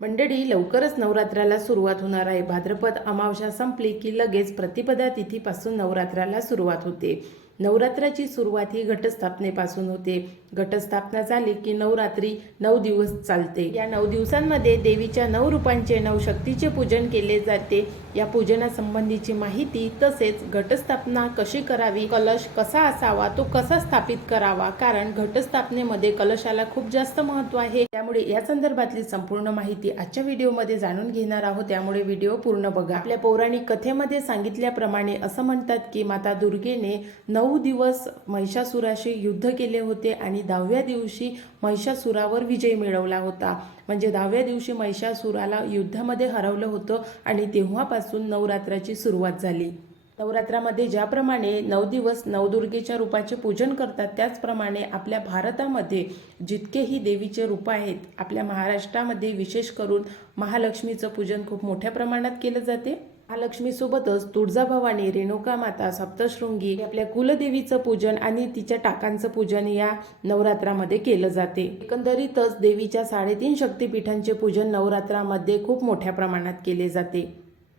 मंडळी लवकरच नवरात्राला सुरुवात होणार आहे. भाद्रपद अमावस्या संपली की लगेच प्रतिपदा तिथीपासून नवरात्राला सुरुवात होते. नवरात्राची सुरुवात ही घटस्थापनेपासून होते. घटस्थापना झाली की नवरात्री नऊ दिवस चालते. या नऊ दिवसांमध्ये देवीच्या नऊ रूपांचे नऊ शक्तीचे पूजन केले जाते. या पूजनासंबंधीची माहिती तसेच घटस्थापना कशी करावी कलश कसा असावा तो कसा स्थापित करावा कारण घटस्थापनेमध्ये कलशाला खूप जास्त महत्त्व आहे. त्यामुळे या संदर्भातली संपूर्ण माहिती आजच्या व्हिडिओमध्ये जाणून घेणार आहोत. त्यामुळे व्हिडिओ पूर्ण बघा. आपल्या पौराणिक कथेमध्ये सांगितल्याप्रमाणे असं म्हणतात की माता दुर्गेने नऊ नऊ दिवस महिषासुराशी युद्ध केले होते आणि दहाव्या दिवशी महिषासुरावर विजय मिळवला होता. म्हणजे दहाव्या दिवशी महिषासुराला युद्धामध्ये हरवलं होतं आणि तेव्हापासून नवरात्राची सुरुवात झाली. नवरात्रामध्ये ज्याप्रमाणे नऊ दिवस नवदुर्गेच्या रूपाचे पूजन करतात त्याचप्रमाणे आपल्या भारतामध्ये जितकेही देवीचे रूप आहेत आपल्या महाराष्ट्रामध्ये विशेष करून महालक्ष्मीचं पूजन खूप मोठ्या प्रमाणात केलं जाते. महालक्ष्मीसोबतच तुळजाभवानी रेणुका माता सप्तशृंगी आपल्या कुलदेवीचं पूजन आणि तिच्या टाकांचं पूजन या नवरात्रामध्ये केलं जाते. एकंदरीतच देवीच्या साडेतीन शक्तिपीठांचे पूजन नवरात्रामध्ये खूप मोठ्या प्रमाणात केले जाते.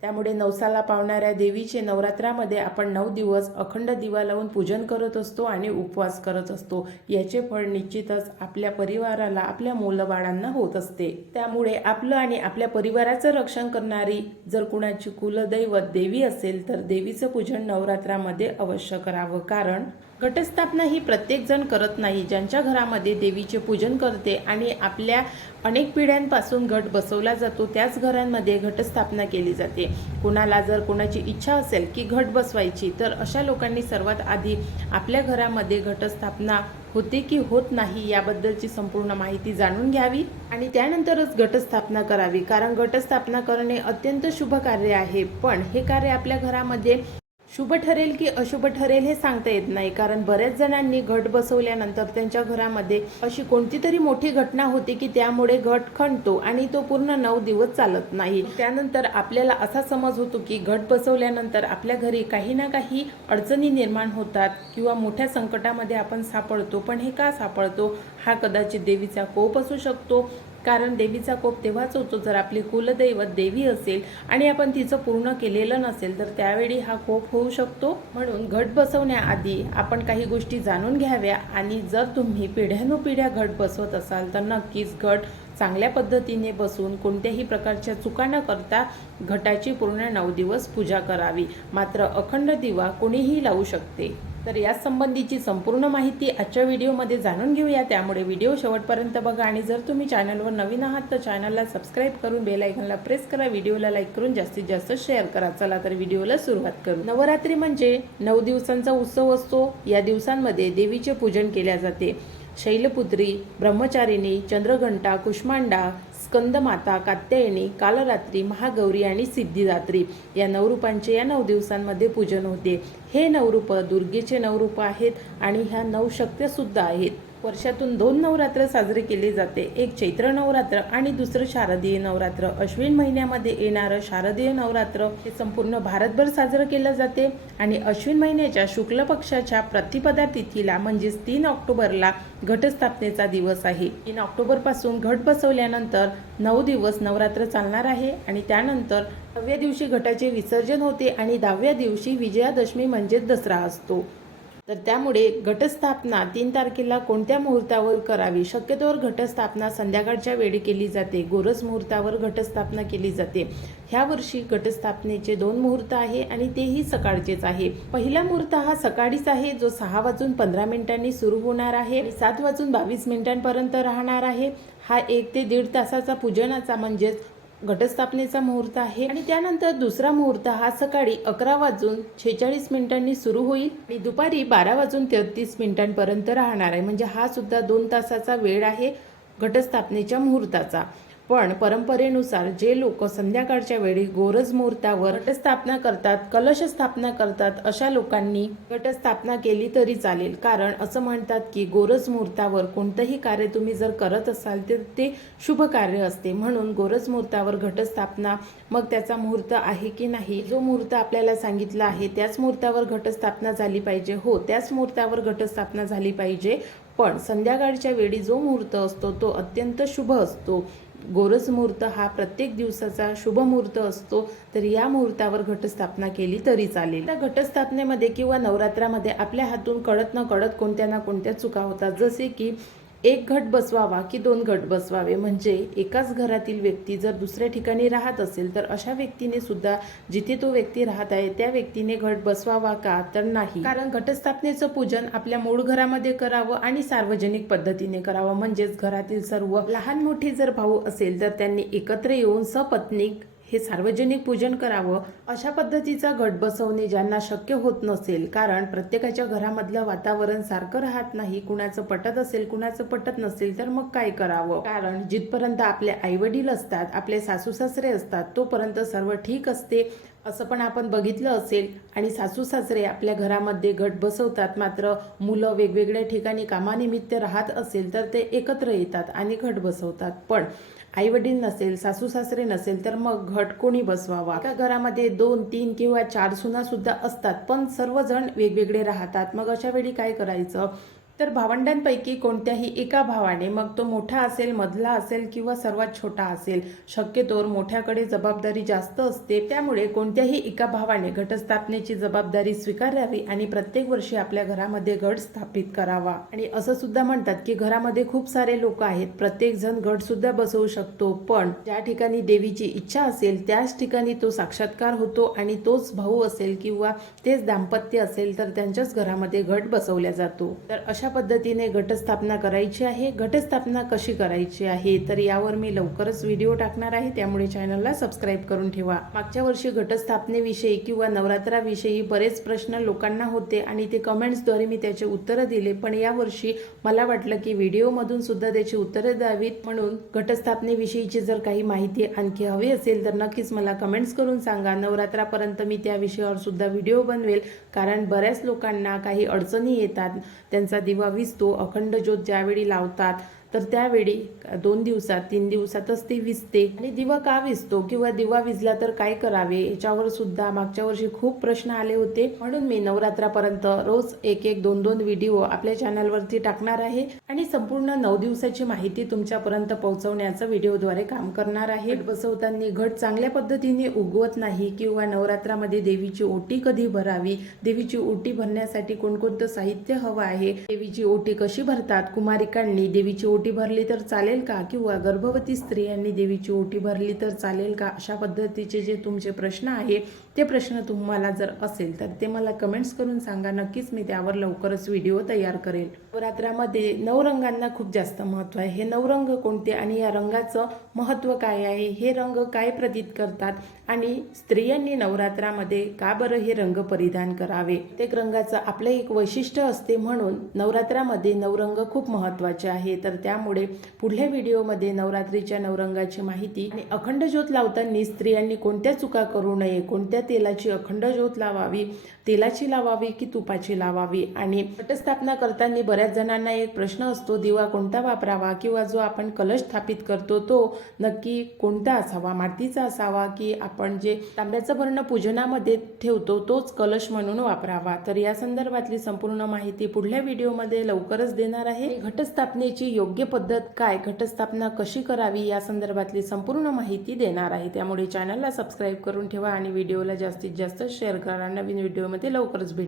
त्यामुळे नवसाला पावणाऱ्या देवीचे नवरात्रामध्ये आपण नऊ दिवस अखंड दिवा लावून पूजन करत असतो आणि उपवास करत असतो. याचे फळ निश्चितच आपल्या परिवाराला आपल्या मुलबाळांना होत असते. त्यामुळे आपलं आणि आपल्या परिवाराचं रक्षण करणारी जर कुणाची कुलदैवत देवी असेल तर देवीचं पूजन नवरात्रामध्ये अवश्य करावं. कारण घटस्थापना ही प्रत्येकजण करत नाही. ज्यांच्या घरामध्ये देवीचे पूजन करते आणि आपल्या अनेक पिढ्यांपासून घट बसवला जातो त्याच घरांमध्ये घटस्थापना केली जाते. कुणाला जर कोणाची इच्छा असेल की घट बसवायची तर अशा लोकांनी सर्वात आधी आपल्या घरामध्ये घटस्थापना होते की होत नाही याबद्दलची संपूर्ण माहिती जाणून घ्यावी आणि त्यानंतरच घटस्थापना करावी. कारण घटस्थापना करणे अत्यंत शुभ कार्य आहे. पण हे कार्य आपल्या घरामध्ये शुभ ठरेल की अशुभ ठरेल हे सांगता येत नाही. कारण बऱ्याच जणांनी घट बसवल्यानंतर त्यांच्या घरामध्ये अशी कोणती तरी मोठी घटना होते की त्यामुळे घट खणतो आणि तो पूर्ण नऊ दिवस चालत नाही. त्यानंतर आपल्याला असा समज होतो की घट बसवल्यानंतर आपल्या घरी काही ना काही अडचणी निर्माण होतात किंवा मोठ्या संकटामध्ये आपण सापडतो. पण हे का सापडतो? हा कदाचित देवीचा कोप असू शकतो. कारण देवीचा कोप तेव्हाच होतो जर आपली कुलदैवत देवी असेल आणि आपण तिचं पूर्ण केलेलं नसेल तर त्यावेळी हा कोप होऊ शकतो. म्हणून घट बसवण्याआधी आपण काही गोष्टी जाणून घ्याव्या आणि जर तुम्ही पिढ्यानुपिढ्या घट बसवत असाल तर नक्कीच घट चांगल्या पद्धतीने बसून कोणत्याही प्रकारच्या चुका न करता घटाची पूर्ण नऊ दिवस पूजा करावी. मात्र अखंड दिवा कोणीही लावू शकते. तर यासंबंधीची संपूर्ण माहिती आजच्या व्हिडिओमध्ये जाणून घेऊया. त्यामुळे व्हिडिओ शेवटपर्यंत बघा आणि जर तुम्ही चॅनलवर नवीन आहात तर चॅनलला सबस्क्राईब करून बेल आयकनला प्रेस करा. व्हिडिओला लाईक करून जास्तीत जास्त शेअर करा. चला तर व्हिडिओला सुरुवात करू. नवरात्री म्हणजे नऊ दिवसांचा उत्सव असतो. या दिवसांमध्ये देवीचे पूजन केल्या जाते. शैलपुत्री ब्रह्मचारिणी चंद्रघंटा कुष्मांडा स्कंदमाता कात्यायनी कालरात्री महागौरी आणि सिद्धिदात्री या नवरूपांचे या नऊ दिवसांमध्ये पूजन होते. हे नवरूप दुर्गेचे नवरूप आहेत आणि ह्या नऊ शक्त्या सुद्धा आहेत. वर्षातून दोन नवरात्र साजरे केले जाते. एक चैत्र नवरात्र आणि दुसरं शारदीय नवरात्र. अश्विन महिन्यामध्ये येणारं शारदीय नवरात्र हे संपूर्ण भारतभर साजरं केलं जाते आणि अश्विन महिन्याच्या शुक्ल पक्षाच्या प्रतिपदा तिथीला म्हणजेच तीन ऑक्टोबरला घटस्थापनेचा दिवस आहे. तीन ऑक्टोबरपासून घट बसवल्यानंतर नऊ दिवस नवरात्र चालणार आहे आणि त्यानंतर नवव्या दिवशी घटाचे विसर्जन होते आणि दहाव्या दिवशी विजयादशमी म्हणजेच दसरा असतो. तर त्यामुळे घटस्थापना तीन तारखेला कोणत्या मुहूर्तावर करावी? शक्यतोवर घटस्थापना संध्याकाळच्या वेळी केली जाते. गोरस मुहूर्तावर घटस्थापना केली जाते. ह्या वर्षी घटस्थापनेचे दोन मुहूर्त आहे आणि तेही सकाळचेच आहे. पहिला मुहूर्त हा सकाळीच आहे जो सहा वाजून पंधरा मिनिटांनी सुरू होणार आहे आणि सात वाजून बावीस मिनिटांपर्यंत राहणार आहे. हा एक ते दीड तासाचा पूजनाचा म्हणजेच घटस्थापनेचा मुहूर्त आहे आणि त्यानंतर दुसरा मुहूर्त हा सकाळी अकरा वाजून छेचाळीस मिनिटांनी सुरू होईल आणि दुपारी बारा वाजून तेहतीस मिनिटांपर्यंत राहणार आहे. म्हणजे हा सुद्धा दोन तासाचा वेळ आहे घटस्थापनेच्या मुहूर्ताचा. पण परंपरेनुसार जे लोक संध्याकाळच्या वेळी गोरज मुहूर्तावर घटस्थापना करतात कलश स्थापना करतात अशा लोकांनी घटस्थापना केली तरी चालेल. कारण असं म्हणतात की गोरज मुहूर्तावर कोणतंही कार्य तुम्ही जर करत असाल तर ते शुभ कार्य असते. म्हणून गोरज मुहूर्तावर घटस्थापना मग त्याचा मुहूर्त आहे की नाही जो मुहूर्त आपल्याला सांगितला आहे त्याच मुहूर्तावर घटस्थापना झाली पाहिजे. हो त्याच मुहूर्तावर घटस्थापना झाली पाहिजे. पण संध्याकाळच्या वेळी जो मुहूर्त असतो तो अत्यंत शुभ असतो. गोरज मुहूर्त हा प्रत्येक दिवसाचा शुभ मुहूर्त असतो तर या मुहूर्तावर घटस्थापना केली तरी चालेल. त्या घटस्थापनेमध्ये किंवा नवरात्रामध्ये आपल्या हातून कळत न कळत कोणत्या ना कोणत्या चुका होतात जसे की एक घट बसवावा की दोन घट बसवावे? म्हणजे एकाच घरातील व्यक्ती जर दुसऱ्या ठिकाणी राहत असेल तर अशा व्यक्तीने सुद्धा जिथे तो व्यक्ती राहत आहे त्या व्यक्तीने घट बसवावा का? तर नाही. कारण घटस्थापनेचं पूजन आपल्या मूळ घरामध्ये करावं आणि सार्वजनिक पद्धतीने करावं. म्हणजेच घरातील सर्व लहान मोठी जर भाऊ असेल तर त्यांनी एकत्र येऊन सपत्नीक हे सार्वजनिक पूजन करावं अशा पद्धतीचा घट बसवणे ज्यांना शक्य होत नसेल कारण प्रत्येकाच्या घरामधलं वातावरण सारखं राहत नाही कुणाचं पटत असेल कुणाचं पटत नसेल तर मग काय करावं? कारण जिथपर्यंत आपले आईवडील असतात आपले सासू सासरे असतात तोपर्यंत सर्व ठीक असते असं पण आपण बघितलं असेल. आणि सासू सासरे आपल्या घरामध्ये घट बसवतात मात्र मुलं वेगवेगळ्या ठिकाणी कामानिमित्त राहत असेल तर ते एकत्र येतात आणि घट बसवतात. पण आई वडील नसेल सासू सासरे नसेल तर मग घट कोणी बसवावा? एका घरामध्ये दोन तीन किंवा चार सुना सुद्धा असतात पण सर्वजण वेगवेगळे राहतात. मग अशा वेळी काय करायचं? तर भावंडांपैकी कोणत्याही एका भावाने मग तो मोठा असेल मधला असेल किंवा सर्वात छोटा असेल शक्यतोवर मोठ्याकडे जबाबदारी जास्त असते त्यामुळे कोणत्याही एका भावाने घटस्थापनेची जबाबदारी स्वीकारावी आणि प्रत्येक वर्षी आपल्या घरामध्ये गट स्थापित करावा. आणि असं सुद्धा म्हणतात की घरामध्ये खूप सारे लोक आहेत प्रत्येक जण गट सुद्धा बसवू शकतो पण ज्या ठिकाणी देवीची इच्छा असेल त्याच ठिकाणी तो साक्षात्कार होतो आणि तोच भाऊ असेल किंवा तेच दाम्पत्य असेल तर त्यांच्याच घरामध्ये घट बसवल्या जातो. तर अशा पद्धतीने घटस्थापना करायची आहे घटस्थापना कशी करायची आहे तर यावर मी लवकरच व्हिडिओ टाकणार आहे. त्यामुळे चॅनलला सबस्क्राईब करून ठेवा. मागच्या वर्षी घटस्थापनेविषयी किंवा नवरात्राविषयी बरेच प्रश्न लोकांना होते आणि ते कमेंट्सद्वारे मी त्याचे उत्तरं दिले पण यावर्षी मला वाटलं की व्हिडिओमधून सुद्धा त्याची उत्तरं द्यावीत. म्हणून घटस्थापनेविषयीची जर काही माहिती आणखी हवी असेल तर नक्कीच मला कमेंट्स करून सांगा. नवरात्रापर्यंत मी त्या विषयावर सुद्धा व्हिडिओ बनवेल कारण बऱ्याच लोकांना काही अडचणी येतात त्यांचा किंवा वीज तो अखंड ज्योत ज्यावेळी लावतात तर त्यावेळी दोन दिवसात तीन दिवसातच ती विजते. आणि दिवा का विजतो किंवा दिवा विजला तर काय करावे याच्यावर सुद्धा मागच्या वर्षी खूप प्रश्न आले होते. म्हणून मी नवरात्रापर्यंत रोज एक एक दोन दोन व्हिडिओ आपल्या चॅनलवरती टाकणार आहे आणि संपूर्ण नऊ दिवसाची माहिती तुमच्यापर्यंत पोहोचवण्याचं व्हिडिओद्वारे काम करणार आहे. बसवताना घट चांगल्या पद्धतीने उगवत नाही किंवा नवरात्रामध्ये देवीची ओटी कधी भरावी देवीची ओटी भरण्यासाठी कोणकोणतं साहित्य हवं आहे देवीची ओटी कशी भरतात कुमारिकांनी देवीची ओटी भरली तर चालेल का? किंवा गर्भवती स्त्रियांनी देवीची ओटी भरली तर चालेल का? अशा पद्धतीचे जे तुमचे प्रश्न आहे ते प्रश्न तुम्हाला जर असेल तर ते मला कमेंट्स करून सांगा. नक्कीच मी त्यावर लवकरच व्हिडिओ तयार करेल. नवरात्रामध्ये नऊ रंगांना खूप जास्त महत्त्व आहे. हे नऊ रंग कोणते आणि या रंगाचं महत्त्व काय आहे? हे रंग काय प्रतीत करतात? आणि स्त्रियांनी नवरात्रामध्ये का बरं हे रंग परिधान करावे? प्रत्येक रंगाचं आपलं एक वैशिष्ट्य असते म्हणून नवरात्रामध्ये नवरंग खूप महत्त्वाचे आहे. तर त्यामुळे पुढल्या व्हिडिओमध्ये नवरात्रीच्या नवरंगाची माहिती आणि अखंड ज्योत लावताना स्त्रियांनी कोणत्या चुका करू नये कोणत्या तेलाची अखंड ज्योत लावावी तेलाची लावावी की तुपाची लावावी? आणि घटस्थापना करताना बऱ्याच जणांना एक प्रश्न असतो दिवा कोणता वापरावा किंवा जो आपण कलश स्थापित करतो तो नक्की कोणता असावा? मातीचा असावा की आपण जे तांब्याचं भरणं पूजनामध्ये ठेवतो तोच कलश म्हणून वापरावा? तर या संदर्भातली संपूर्ण माहिती पुढल्या व्हिडिओमध्ये लवकरच देणार आहे. घटस्थापनेची योग्य योग्य पद्धत काय घटस्थापना कशी करावी या संदर्भातली संपूर्ण माहिती देणार आहे. त्यामुळे चॅनलला सबस्क्राईब करून ठेवा आणि व्हिडिओला जास्तीत जास्त शेअर करा. नवीन व्हिडिओमध्ये लवकरच भेट.